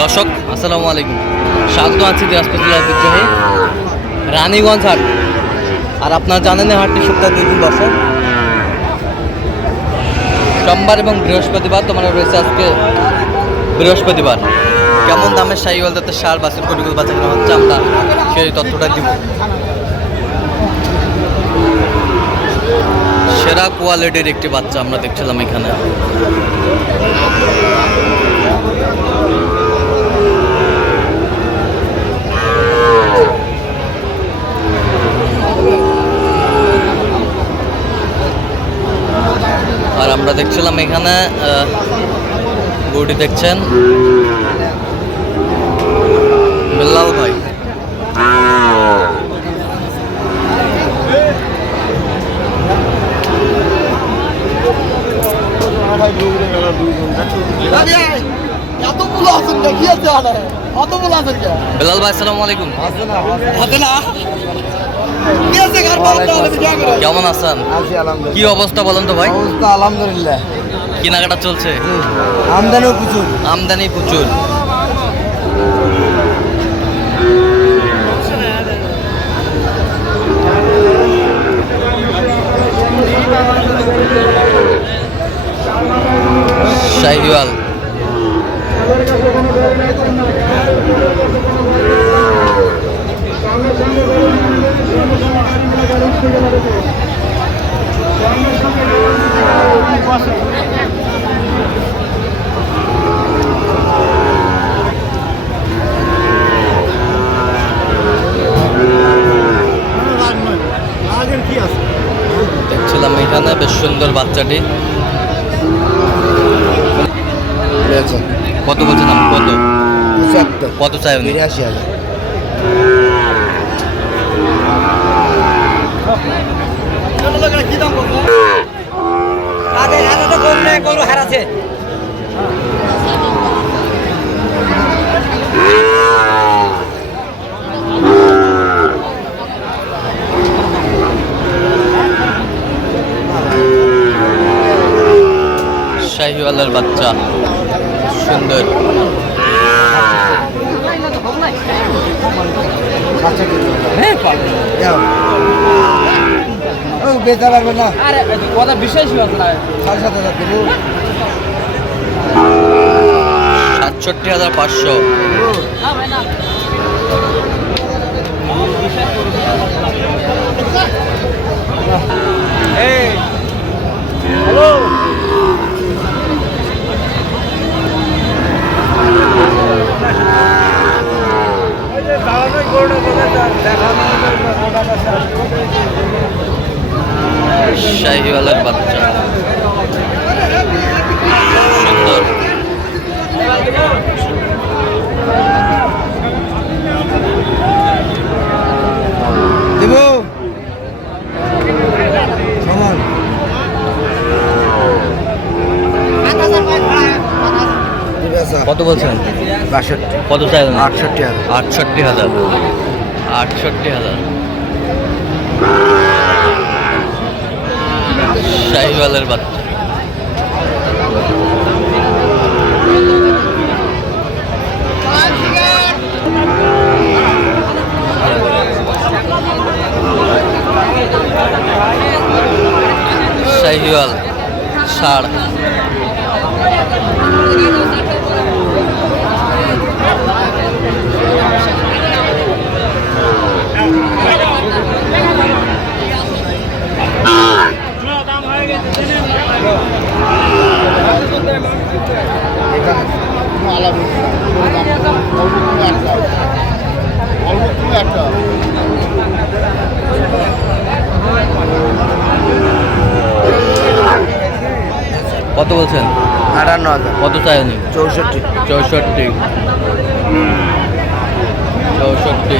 দর্শক, আসসালামু আলাইকুম। স্বাগত আছি দিনাজপুর ঐতিহ্যবাহী রানীগঞ্জ হাট। আর আপনারা জানেন হাটটি সপ্তাহে দুই দিন বসে সোমবার এবং বৃহস্পতিবার তোমার রয়েছে আজকে বৃহস্পতিবার। কেমন দামের শাহিওয়াল যাতে সার বাসের কোটিগুলো কেনা হচ্ছে আমরা সেই তথ্যটা দিব। সেরা কোয়ালিটির একটি বাচ্চা আমরা দেখছিলাম এখানে আর আমরা দেখছিলাম এখানে গরুটি দেখছেন বিল্লাল ভাই বিল্লাল ভাই আসসালামু আলাইকুম কেমন আছেন? কি অবস্থা বলেন তো ভাই? অবস্থা আলহামদুলিল্লাহ। কেনাকাটা চলছে? আমদানিও প্রচুর। আমদানি প্রচুর। শাহিওয়াল। দেখছিলাম এখানে বেশ সুন্দর বাচ্চাটি। কত বলছেন আপনি? কত? কত চাই বিরাশি হাজার আরে আরে তো কোন নেই কোন হারাছে শাহিওয়ালের বাচ্চা সুন্দর। ও বেচা পারবে না। আরে কথা বিশেষ সাড়ে সাত হাজার দেবো সাতষট্টি হাজার পাঁচশো। শাহিওয়ালের বাচ্চা। সুন্দর। দেবো। সমান। কত বলছেন? বাষট্টি। কত চাই আটষট্টি হাজার। আটষট্টি হাজার। আটষট্টি হাজার। শাহিওয়ালের বাচ্চা। শাহিওয়াল ষাড় কত বলছেন? আটান্ন হাজার। কত চাই উনি? চৌষট্টি। চৌষট্টি। চৌষট্টি।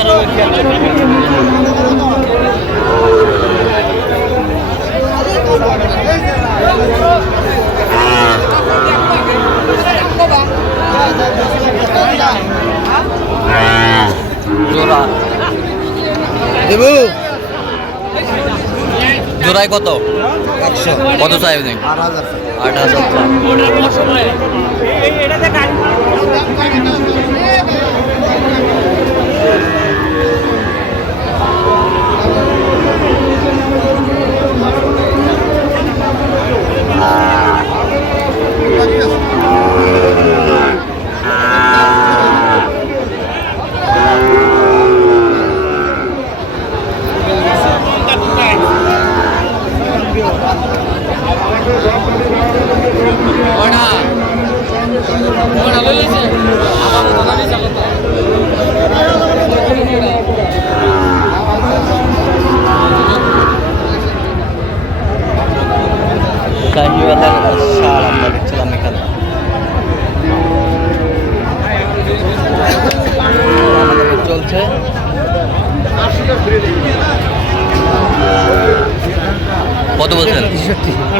আপনারা খেয়াল কত? একশো কত চাই আপনি? আট হাজার। আট হাজার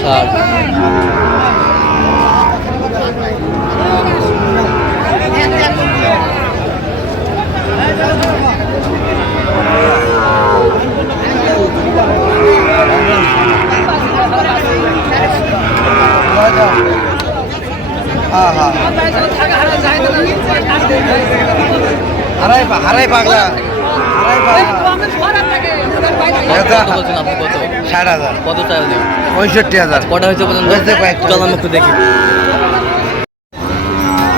ষাট হারাই হারাই পাগলা। ষাট হাজার। কত চাই উনি পঁয়ষট্টি হাজার। কটা হয়েছে একটু দেখি।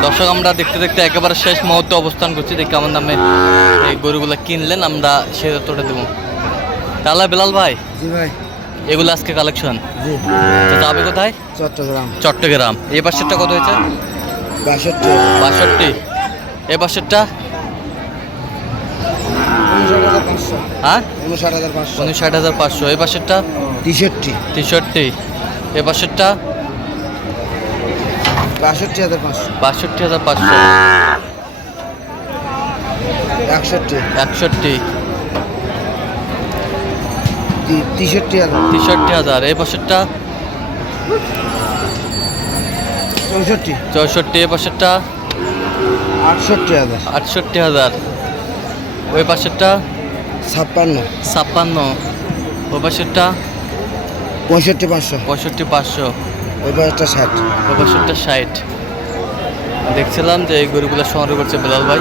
দর্শক আমরা দেখতে দেখতে একেবারে শেষ মুহূর্তে অবস্থান করছি। দেখি আমার নামে এই গরুগুলো কিনলেন আমরা সে তথ্যটা দেবো। তাহলে বেলাল ভাই ভাই। এগুলো আজকে কালেকশন তো যাবে কোথায়? চট্টগ্রাম। চট্টগ্রাম। এই পাশেরটা কত হয়েছে? বাষট্টি। বাষট্টি। এ পাশেরটা? হ্যাঁ? উনষাট হাজার পাঁচশো। এই পাশেরটা? তেষট্টি। তেষট্টি। এ পাশেরটা? বাষট্টি হাজার পাঁচশো। বাষট্টি হাজার পাঁচশো। একষট্টি। একষট্টি। তেষট্টি হাজার। তেষট্টি হাজার। এই পাশেরটা? চৌষট্টি। চৌষট্টি। এ পাশেরটা? আটষট্টি হাজার। আটষট্টি হাজার। ওই পাশেরটা? ছাপ্পান্ন। ছাপ্পান্ন। ওই পাশেরটা? পঁয়ষট্টি পাঁচশো। পঁয়ষট্টি পাঁচশো। ওই পাঁচটা ষাট। ওই পাশেরটা ষাট। দেখছিলাম যে এই গরুগুলো সংগ্রহ করছে বেলাল ভাই।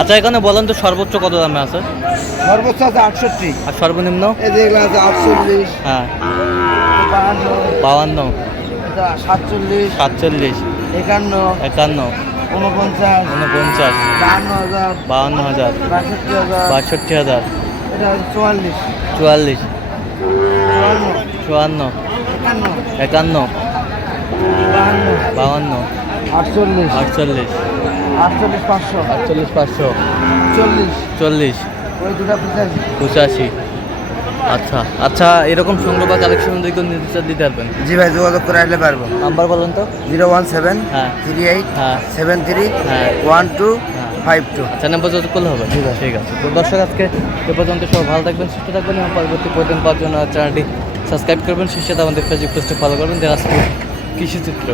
আচ্ছা এখানে বলেন তো সর্বোচ্চ কত দামে আছে? সর্বোচ্চ আছে আটষট্টি। আর সর্বনিম্ন? এই যেগুলো আছে আটচল্লিশ। হ্যাঁ। বাহান্ন। বাউান্ন সাতচল্লিশ। সাতচল্লিশ। একান্ন। একান্ন। উনপঞ্চাশ উনপঞ্চাশ বাহান্ন হাজার। বাউান্ন হাজার। বাষট্টি হাজার। বাষট্টি হাজার। এটা চুয়াল্লিশ। চুয়াল্লিশ। চুয়ান্ন। একান্ন। একান্ন। বাহান্ন। বাউান্ন আটচল্লিশ। আটচল্লিশ। আটচল্লিশ পাঁচশো। আটচল্লিশ পাঁচশো। চল্লিশ। চল্লিশ। ওই দুটা পঁচাশি। পঁচাশি। আচ্ছা। আচ্ছা এরকম সংগ্রহ বা কালেকশন দিকে নির্দেশ দিতে পারবেন। জি ভাই যোগাযোগ করে আসলে পারব। নাম্বার বলেন তো। জিরো ওয়ান সেভেন হ্যাঁ। থ্রি এইট হ্যাঁ। সেভেন থ্রি হ্যাঁ। One two five two. আচ্ছা নাম্বার যত করলে হবে। ঠিক আছে। ঠিক আছে। তো দর্শক আজকে এ পর্যন্ত সব ভালো থাকবেন সুস্থ থাকবেন এবং পরবর্তী পর্যন্ত পাওয়ার জন্য চ্যানেলটি সাবস্ক্রাইব করবেন। শীর্ষে আমাদের ফেসবুক পেজটি ফলো করবেন। দিনাজপুর কৃষিচিত্র।